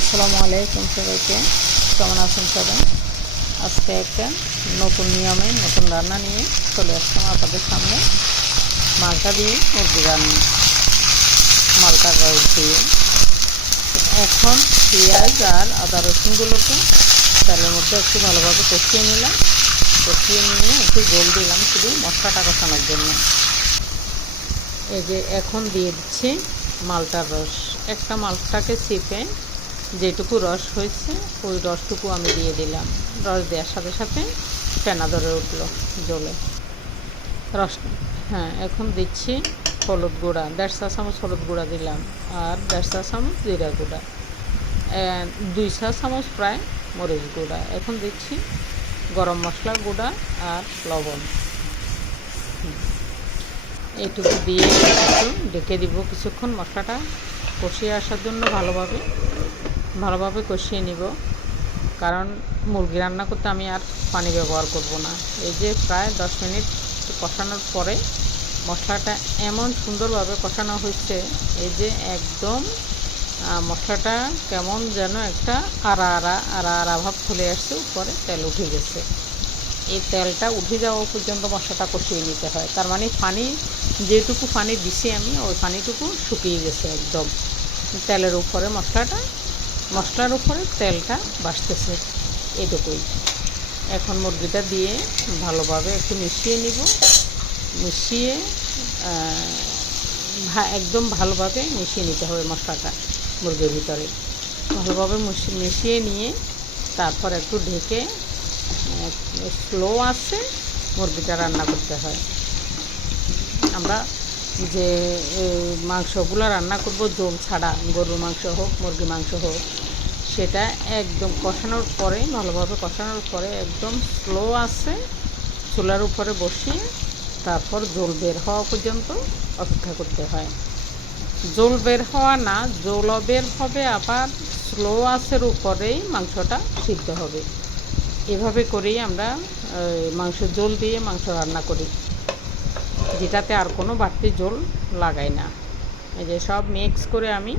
আসসালামু আলাইকুম সবাইকে। কেমন আছেন সবাই? আজকে একটা নতুন নিয়মে নতুন রান্না নিয়ে চলে আসলাম আপনাদের সামনে। মালটা দিয়ে মুরগি রান্না। মালটার রস দিয়ে। এখন পেঁয়াজ আর আদা রসুনগুলোকে তেলের মধ্যে একটু ভালোভাবে কষিয়ে নিলাম। কষিয়ে নিয়ে একটু জল দিলাম শুধু মশলাটা কষানোর জন্য। এই যে এখন দিয়ে দিচ্ছি মালটার রস। একটা মালটাকে চিপে যেটুকু রস হয়েছে, ওই রসটুকু আমি দিয়ে দিলাম। রস দেওয়ার সাথে সাথে ফেনা ধরে উঠল জলে। রস হ্যাঁ এখন দিচ্ছি হলুদ গুঁড়া। দেড় চা চামচ হলুদ গুঁড়া দিলাম আর দেড় চা চামচ জিরা গুঁড়া। দুই চা চামচ প্রায় মরিচ গুঁড়া। এখন দিচ্ছি গরম মশলা গুঁড়া আর লবণ। এইটুকু দিয়ে একটু ডেকে দিব কিছুক্ষণ। মশলাটা কষিয়ে আসার জন্য ভালোভাবে। ভালোভাবে কষিয়ে নিব। কারণ মুরগি রান্না করতে আমি আর পানি ব্যবহার করব না। এই যে প্রায় দশ মিনিট কষানোর পরে মশলাটা এমন সুন্দরভাবে কষানো হচ্ছে এই যে একদম মশলাটা কেমন যেন একটা আড়া আড়া আড়া আড়া ভাব চলে আসছে, উপরে তেল উঠে গেছে। এই তেলটা উঠে যাওয়া পর্যন্ত মশলাটা কষিয়ে নিতে হয়। তার মানে পানি, যেটুকু পানি দিছি আমি, ওই পানিটুকু শুকিয়ে গেছে একদম। তেলের উপরে মশলাটা মশলার উপরে তেলটা বাসতেছে এটুকুই। এখন মুরগিটা দিয়ে ভালোভাবে একটু মিশিয়ে নিব। মিশিয়ে একদম ভালোভাবে মিশিয়ে নিতে হবে মশলাটা মুরগির ভিতরে। ভালোভাবে মিশি- মিশিয়ে নিয়ে তারপর একটু ঢেকে স্লো আছে মুরগিটা রান্না করতে হয়। আমরা যে মাংসগুলো রান্না করব, জল ছাড়া, গরুর মাংস হোক মুরগি মাংস হোক সেটা একদম কষানোর পরে, ভালোভাবে কষানোর পরে একদম স্লো আছে। চুলার উপরে বসিয়ে তারপর জল বের হওয়া পর্যন্ত অপেক্ষা করতে হয়। জল বের হওয়া না জলও বের হবে আবার স্লো আঁচের উপরেই মাংসটা সিদ্ধ হবে। এভাবে করেই আমরা মাংস জল দিয়ে মাংস রান্না করি। যেটাতে আর কোনো বাড়তি জল লাগাই না। এই যে সব মিক্স করে আমি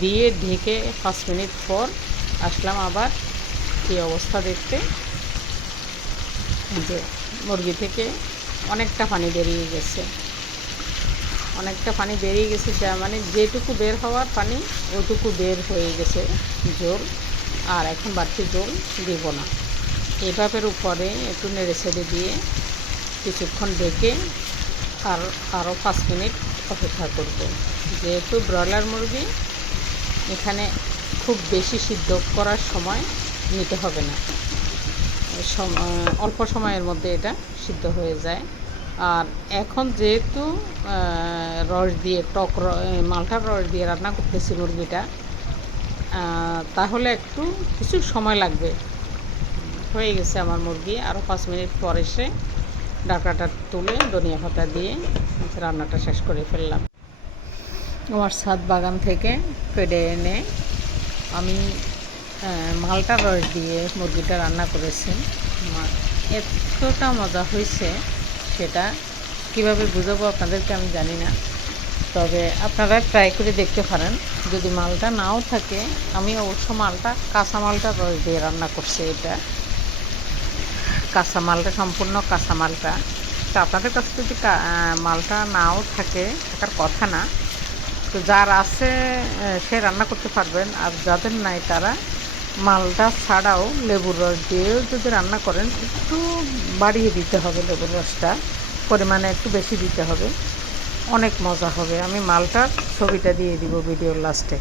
দিয়ে ঢেকে পাঁচ মিনিট পর আসলাম আবার কী অবস্থা দেখতে। যে মুরগি থেকে অনেকটা পানি বেরিয়ে গেছে। অনেকটা পানি বেরিয়ে গেছে, যা মানে যেটুকু বের হওয়ার পানি ওইটুকু বের হয়ে গেছে জল। আর এখন বাড়তি জল দেব না। এভাবের উপরে একটু নেড়ে ছেড়ে দিয়ে কিছুক্ষণ ডেকে আর আরও পাঁচ মিনিট অপেক্ষা করব। যেহেতু ব্রয়লার মুরগি, এখানে খুব বেশি সিদ্ধ করার সময় নিতে হবে না। অল্প সময়ের মধ্যে এটা সিদ্ধ হয়ে যায়। আর এখন যেহেতু রস দিয়ে, টক মালটার রস দিয়ে রান্না করতেছি মুরগিটা তাহলে একটু কিছু সময় লাগবে। হয়ে গেছে আমার মুরগি আরও পাঁচ মিনিট পর এসে ডাকাটা তুলে ধনিয়া পাতা দিয়ে রান্নাটা শেষ করে ফেললাম। আমার ছাদ বাগান থেকে পেড়ে এনে আমি আহ, মালটার রস দিয়ে মুরগিটা রান্না করেছি। আমার এতটা মজা হয়েছে সেটা কীভাবে বুঝাবো আপনাদেরকে আমি জানি না। তবে আপনারা ট্রাই করে দেখতে পারেন। যদি মালটা নাও থাকে আমি অবশ্য মালটা কাঁচা মালটা রস দিয়ে রান্না করছি এটা। কাঁচা মালটা সম্পূর্ণ কাঁচা মালটা তো আপনাদের কাছে যদি মালটা নাও থাকে, থাকার কথা না, তো যার আছে সে রান্না করতে পারবেন। আর যাদের নাই, তারা মালটা ছাড়াও লেবুর রস দিয়েও যদি রান্না করেন, একটু বাড়িয়ে দিতে হবে লেবুর রসটা। পরিমাণে একটু বেশি দিতে হবে। অনেক মজা হবে। আমি মালটার ছবিটা দিয়ে দিব ভিডিওর লাস্টে।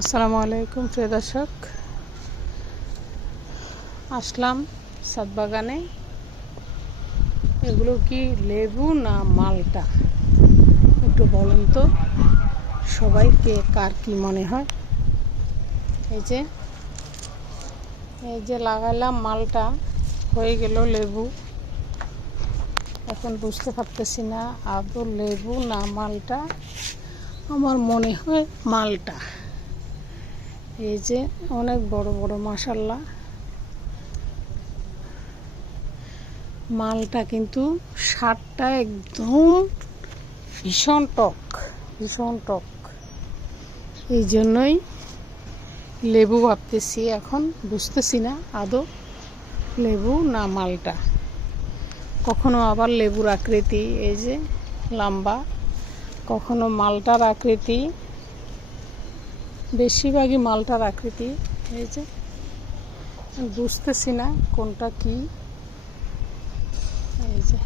আসসালামু আলাইকুম, প্রিয় দর্শক। আসলাম সাত বাগানে এগুলো কি লেবু না মালটা? একটু বলুন তো সবাইকে কার কি মনে হয়? এই যে এই যে লাগালাম মালটা, হয়ে গেল লেবু। এখন বুঝতে পারতেছি না, আদৌ লেবু না মালটা? আমার মনে হয় মালটা। এই যে অনেক বড় বড় মাসাল্লাহ মালটা কিন্তু স্বাদটা একদম ভীষণ টক ভীষণ টক। এই জন্যই লেবু ভাবতেছি এখন, বুঝতেছি না আদৌ লেবু না মালটা। কখনো আবার লেবুর আকৃতি, এই যে লম্বা, কখনো মালটার আকৃতি, বেশিরভাগই মালটার আকৃতি, এই যে। বুঝতেছি না কোনটা কি। এই যে।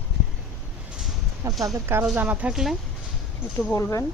আপনাদের কারও জানা থাকলে একটু বলবেন।